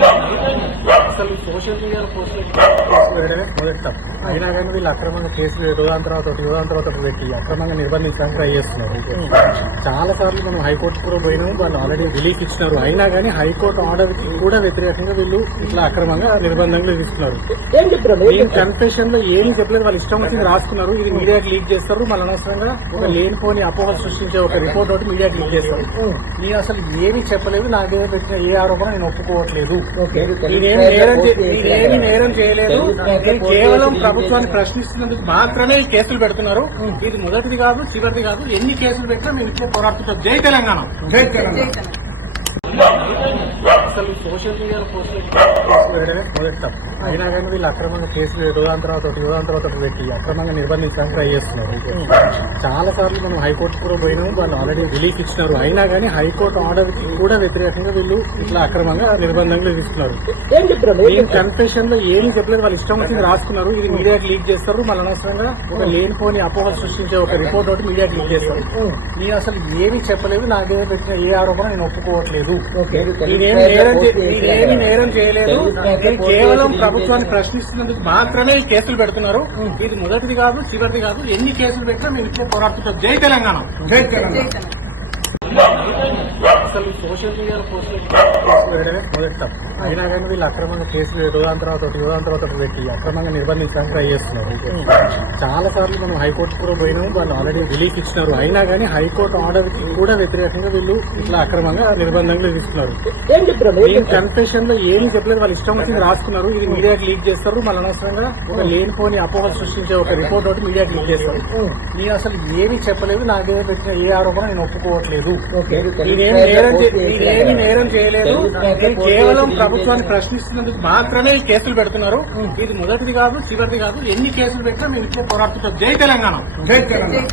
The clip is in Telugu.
Yok. Yok. అసలు సోషల్ మీడియాలో పోస్ట్ వేయడమే మొదటి తప్పు అయినా కానీ వీళ్ళు అక్రమంగా కేసులు యుగాన్ తర్వాత యుగాన్ తర్వాత పెట్టి అక్రమంగా నిర్బంధించడానికి ట్రై చేస్తున్నారు. చాలా సార్లు మనం హైకోర్టు కూడా పోయినాము వాళ్ళు ఆల్రెడీ రిలీఫ్ ఇచ్చినారు. అయినా కానీ హైకోర్టు ఆర్డర్కి కూడా వ్యతిరేకంగా వీళ్ళు ఇట్లా అక్రమంగా నిర్బంధంగా నేను కన్ఫెషన్లో ఏం చెప్పలేదు. వాళ్ళు ఇష్టం వచ్చింది రాసుకున్నారు. ఇది మీడియాకి లీక్ చేస్తారు. మళ్ళీ అనవసరంగా ఒక లేనిపోని అపోహలు సృష్టించే ఒక రిపోర్ట్ ఒకటి మీడియాకి లీక్ చేస్తారు. నేను అసలు ఏమీ చెప్పలేదు. నా మీద పెట్టిన ఏ ఆరోపణ నేను ఒప్పుకోవట్లేదు. నేనేం నేనేమి నేరం చేయలేదు. నేను కేవలం ప్రభుత్వాన్ని ప్రశ్నిస్తున్నందుకు మాత్రమే ఈ కేసులు పెడుతున్నారు. ఇది మొదటిది కాదు చివరిది కాదు. ఎన్ని కేసులు పెట్టినా మేము ఇట్లే పోరాడుతుంటాం. జై తెలంగాణ. జై తెలంగాణ. అసలు సోషల్ మీడియాలో పోస్ట్ వేయడమే మొదటి తప్పు అయినా కానీ వీళ్ళు అక్రమంగా కేసులు యుగాన్ తర్వాత యుగాన్ తర్వాత పెట్టి అక్రమంగా నిర్బంధించడానికి ట్రై చేస్తున్నారు. చాలా సార్లు మనం హైకోర్టు కూడా పోయినాము వాళ్ళు ఆల్రెడీ రిలీఫ్ ఇచ్చినారు. అయినా కానీ హైకోర్టు ఆర్డర్కి కూడా వ్యతిరేకంగా వీళ్ళు ఇట్లా అక్రమంగా ఏం నేను కన్ఫెషన్లో ఏం చెప్పలేదు. వాళ్ళు ఇష్టం వచ్చింది రాసుకున్నారు. ఇది మీడియాకి లీక్ చేస్తారు. మళ్ళీ అనవసరంగా ఒక లేనిపోని అపోహలు సృష్టించే ఒక రిపోర్ట్ ఒకటి మీడియాకి లీక్ చేస్తారు. నేను అసలు ఏమీ చెప్పలేదు. నా మీద పెట్టిన ఏ ఆరోపణ నేను ఒప్పుకోవట్లేదు. నేరం నేనేమి నేరం చేయలేదు. కేవలం ప్రభుత్వాన్ని ప్రశ్నిస్తున్నందుకు మాత్రమే ఈ కేసులు పెడుతున్నారు. ఇది మొదటిది కాదు చివరిది కాదు. ఎన్ని కేసులు పెట్టినా మేము ఇట్లే పోరాడుతుంటాం. జై తెలంగాణ. జై తెలంగాణ. అసలు సోషల్ మీడియాలో పోస్ట్ వేయడమే మొదటి తప్పు అయినా కానీ వీళ్ళు అక్రమంగా కేసులు యుగాన్ తర్వాత యుగాన్ తర్వాత పెట్టి అక్రమంగా నిర్బంధించడానికి ట్రై చేస్తున్నారు. చాలా సార్లు మనం హైకోర్టు కూడా పోయినాము వాళ్ళు ఆల్రెడీ రిలీఫ్ ఇచ్చినారు. అయినా కానీ హైకోర్టు ఆర్డర్ కూడా వ్యతిరేకంగా వీళ్ళు ఇట్లా అక్రమంగా నిర్బంధంగా నేను కన్ఫెషన్లో ఏం చెప్పలేదు. వాళ్ళు ఇష్టం వచ్చింది రాసుకున్నారు. ఇది మీడియాకి లీక్ చేస్తారు. మళ్ళీ అనవసరంగా ఒక లేనిపోని అపోహలు సృష్టించే ఒక రిపోర్ట్ ఒకటి మీడియాకి లీక్ చేస్తారు. నేను అసలు ఏమీ చెప్పలేదు. నా మీద పెట్టిన ఏ ఆరోపణ నేను ఒప్పుకోవట్లేదు. నేనేం నేరం చేయలేదు. కేవలం ప్రభుత్వాన్ని ప్రశ్నిస్తున్నందుకు మాత్రమే ఈ కేసులు పెడుతున్నారు. ఇది మొదటిది కాదు చివరిది కాదు. ఎన్ని కేసులు పెట్టినా మేము ఇట్లే పోరాడుతుంటాం జై తెలంగాణ. జై తెలంగాణ.